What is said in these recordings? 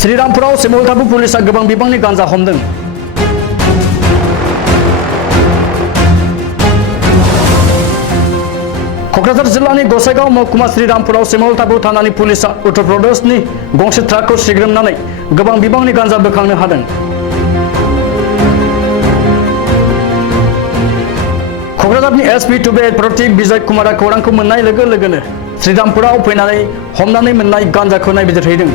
श्रीरामपुराव सिमलताबु पुलिसा गोबां बिबांनि गांजा हमदों। क'क्राझार जिल्लानि गसाइगाव महकुमा श्रीरामपुराव सिमलताबु थानानि पुलिसा उत्तर प्रदेशनि गंसे ट्राकखौ सिग्रोमनानै गोबां बिबांनि गांजा बोखांनो हादों। क'क्राझारनि एसपी टुबे प्रतीक विजय कुमारा खौरांखौ मोननाय लोगो लोगोनो श्रीरामपुराव फैनानै हमनानै मोननाय गांजाखौ नायबिजिरहैदों।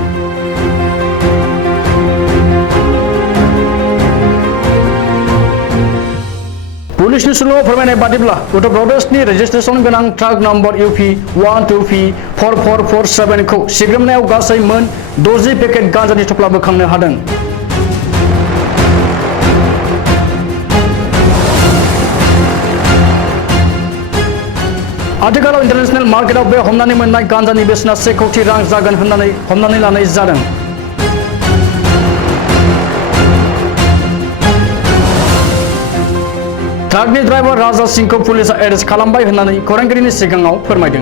पुलिसनि सुलुङाव फोरमायनाय बादिब्ला उत्तर प्रदेशनि रेजिस्ट्रेशन गोनां ट्राक नम्बर UP 12P4447 खौ सिग्रोमनायाव गासै मोन 60 पेकेट गांजानि थफ्ला बोखांनो हादों। आथिखालाव इंटरनेशनल मार्केटआव बे हमनानै मोननाय गांजानि बेसेना 1 कोटी रां जागोन होननानै हमनानै लानाय जादों। ट्राकनि ड्राइभार राजा सिंहखौ पुलिसा एरेस्ट खालामबाय होननानै खौरांगिरिनि सिगाङाव फोरमायदों।